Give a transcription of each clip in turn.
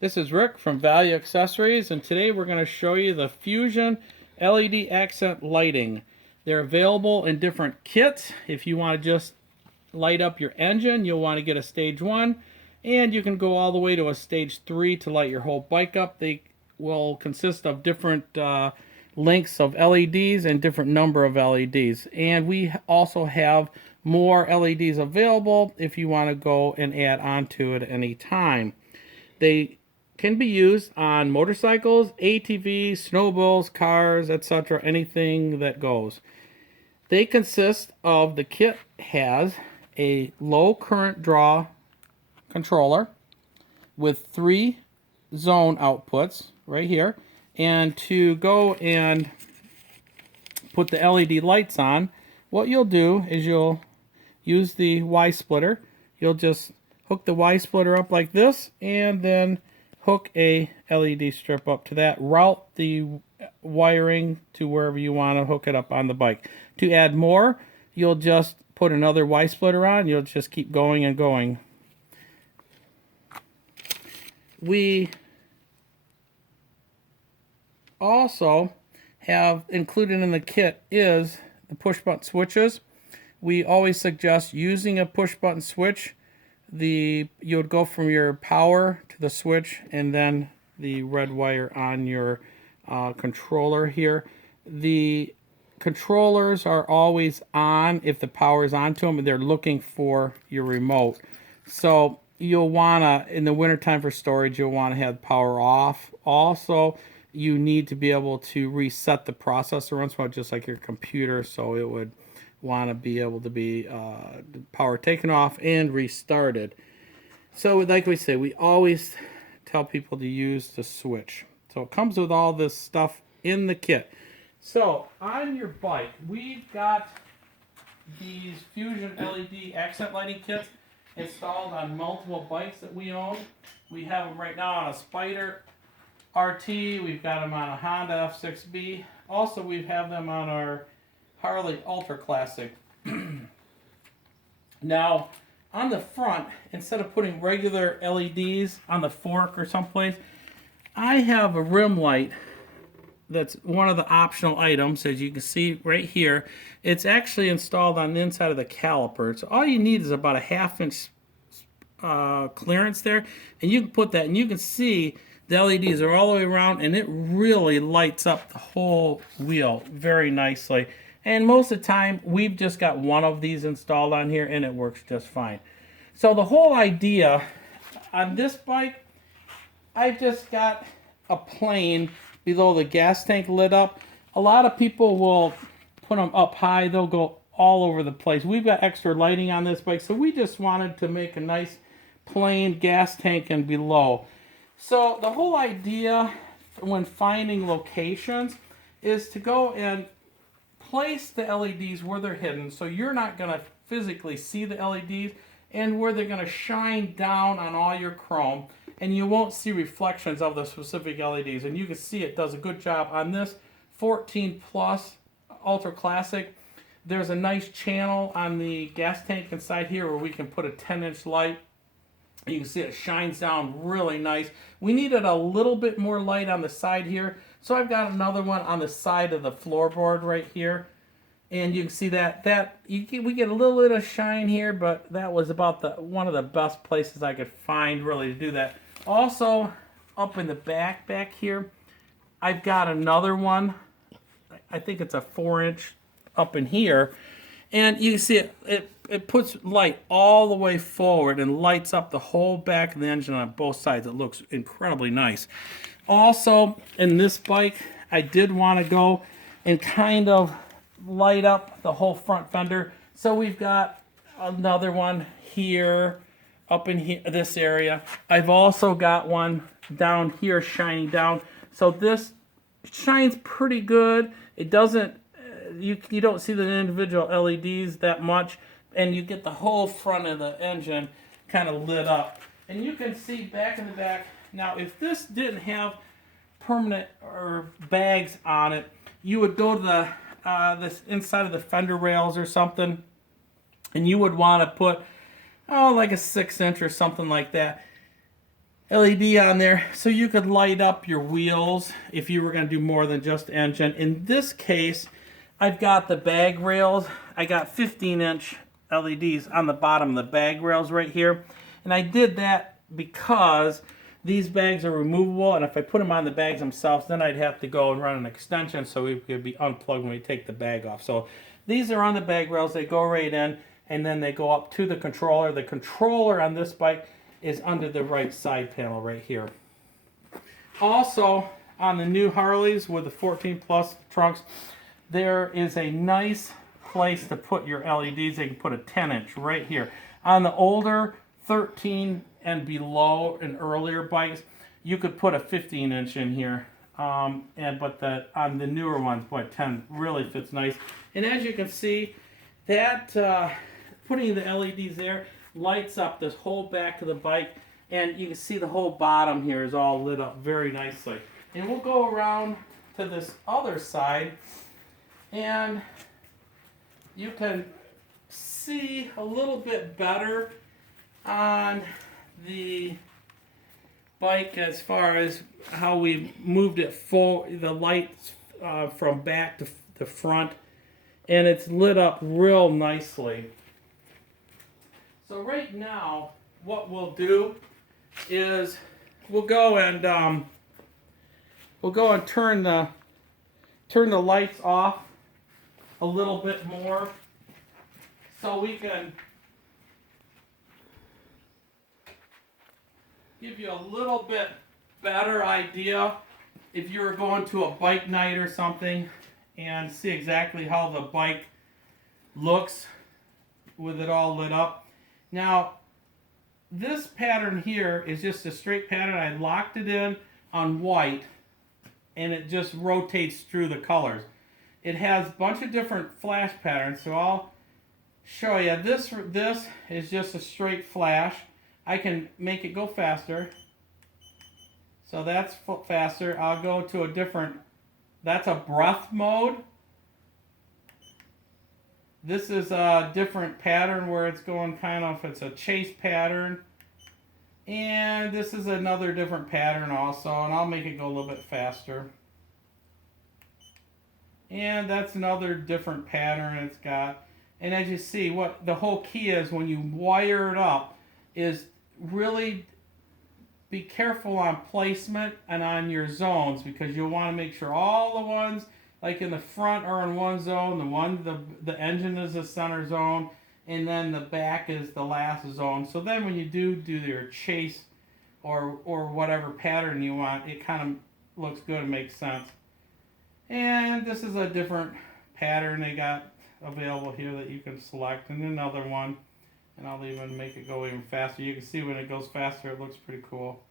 This is Rick from Value Accessories, and today we're going to show you the Fusion LED accent lighting. They're available in different kits. If you want to just light up your engine, you'll want to get a stage 1, and you can go all the way to a stage 3 to light your whole bike up. They will consist of different lengths of LEDs and different number of LEDs. And we also have more LEDs available if you want to go and add on to it at any time. They can be used on motorcycles, ATVs, snowmobiles, cars, etc., anything that goes. They consist of, the kit has a low current draw controller with 3 zone outputs right here. And to go and put the LED lights on, what you'll do is you'll use the Y splitter. You'll just hook the Y splitter up like this, and then hook a LED strip up to that. Route the wiring to wherever you want to hook it up on the bike. To add more, you'll just put another Y splitter on. You'll just keep going and going. We also have included in the kit is the push button switches. We always suggest using a push button switch. You would go from your power to the switch and then the red wire on your controller here. The controllers are always on if the power is on to them, and they're looking for your remote. So you'll want to, in the wintertime for storage, you'll want to have power off. Also, you need to be able to reset the processor once in a while, just like your computer, so it would want to be able to be power taken off and restarted. So like we say, we always tell people to use the switch. So it comes with all this stuff in the kit. So on your bike, we've got these Fusion LED accent lighting kits installed on multiple bikes that we own. We have them right now on a Spider RT. We've got them on a Honda F6B. Also, we have them on our Harley Ultra Classic. Now, on the front, instead of putting regular LEDs on the fork or someplace, I have a rim light that's one of the optional items. As you can see right here, it's actually installed on the inside of the caliper. So all you need is about a 1/2 inch clearance there, and you can put that, and you can see the LEDs are all the way around, and it really lights up the whole wheel very nicely. And most of the time, we've just got one of these installed on here, and it works just fine. So the whole idea on this bike, I've just got a plane below the gas tank lit up. A lot of people will put them up high. They'll go all over the place. We've got extra lighting on this bike, so we just wanted to make a nice plain gas tank and below. So the whole idea when finding locations is to go and place the LEDs where they're hidden, so you're not going to physically see the LEDs, and where they're going to shine down on all your chrome, and you won't see reflections of the specific LEDs. And you can see it does a good job on this 14 Plus Ultra Classic. There's a nice channel on the gas tank inside here where we can put a 10-inch light. You can see it shines down really nice. We needed a little bit more light on the side here, so I've got another one on the side of the floorboard right here. And you can see we get a little bit of shine here, but that was about one of the best places I could find really to do that. Also, up in the back here, I've got another one. I think it's a 4-inch up in here. And you can see it puts light all the way forward and lights up the whole back of the engine on both sides. It looks incredibly nice. Also, in this bike, I did want to go and kind of light up the whole front fender. So we've got another one here, up in here, this area. I've also got one down here shining down. So this shines pretty good. It doesn't, you don't see the individual LEDs that much, and you get the whole front of the engine kind of lit up. And you can see back in the back. Now, if this didn't have permanent or bags on it, you would go to this inside of the fender rails or something, and you would want to put like a 6-inch or something like that. LED on there so you could light up your wheels if you were going to do more than just engine. In this case, I've got the bag rails. I got 15-inch LEDs on the bottom of the bag rails right here. And I did that because these bags are removable, and if I put them on the bags themselves, then I'd have to go and run an extension so it could be unplugged when we take the bag off. So these are on the bag rails. They go right in, and then they go up to the controller. The controller on this bike is under the right side panel right here. Also, on the new Harleys with the 14 plus trunks, there is a nice place to put your LEDs. They can put a 10-inch right here. On the older 13 and below and earlier bikes, you could put a 15-inch in here. On the newer ones, boy, 10 really fits nice. And as you can see, that putting the LEDs there lights up this whole back of the bike, and you can see the whole bottom here is all lit up very nicely. And we'll go around to this other side, and you can see a little bit better on the bike as far as how we moved it forward, the lights from back to the front, and it's lit up real nicely. So right now, what we'll do is we'll go and turn the lights off a little bit more, so we can give you a little bit better idea if you were going to a bike night or something, and see exactly how the bike looks with it all lit up. Now, this pattern here is just a straight pattern. I locked it in on white, and it just rotates through the colors. It has a bunch of different flash patterns, so I'll show you. This is just a straight flash. I can make it go faster. So that's faster. I'll go to a different, that's a breath mode. This is a different pattern where it's going kind of, it's a chase pattern. And this is another different pattern also, and I'll make it go a little bit faster. And that's another different pattern it's got. And as you see, what the whole key is when you wire it up is really be careful on placement and on your zones, because you'll want to make sure all the ones like in the front are in one zone, the engine is the center zone, and then the back is the last zone. So then when you do your chase or whatever pattern you want, it kind of looks good and makes sense. And this is a different pattern they got available here that you can select, and another one. And I'll even make it go even faster. You can see when it goes faster, it looks pretty cool.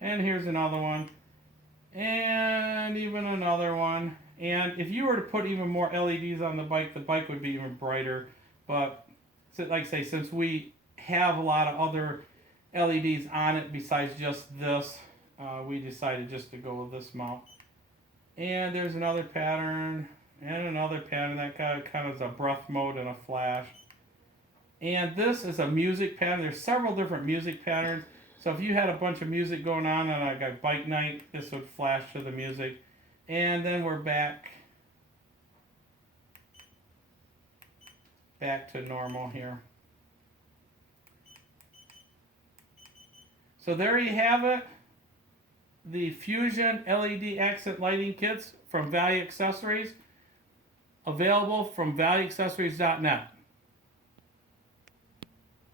And here's another one. And even another one. And if you were to put even more LEDs on the bike would be even brighter. But like I say, since we have a lot of other LEDs on it besides just this, we decided just to go with this mount. And there's another pattern, and another pattern that kind of is a breath mode and a flash. And this is a music pattern. There's several different music patterns. So if you had a bunch of music going on like a bike night, this would flash to the music. And then we're back to normal here. So there you have it. The Fusion LED accent lighting kits from Value Accessories, available from valueaccessories.net.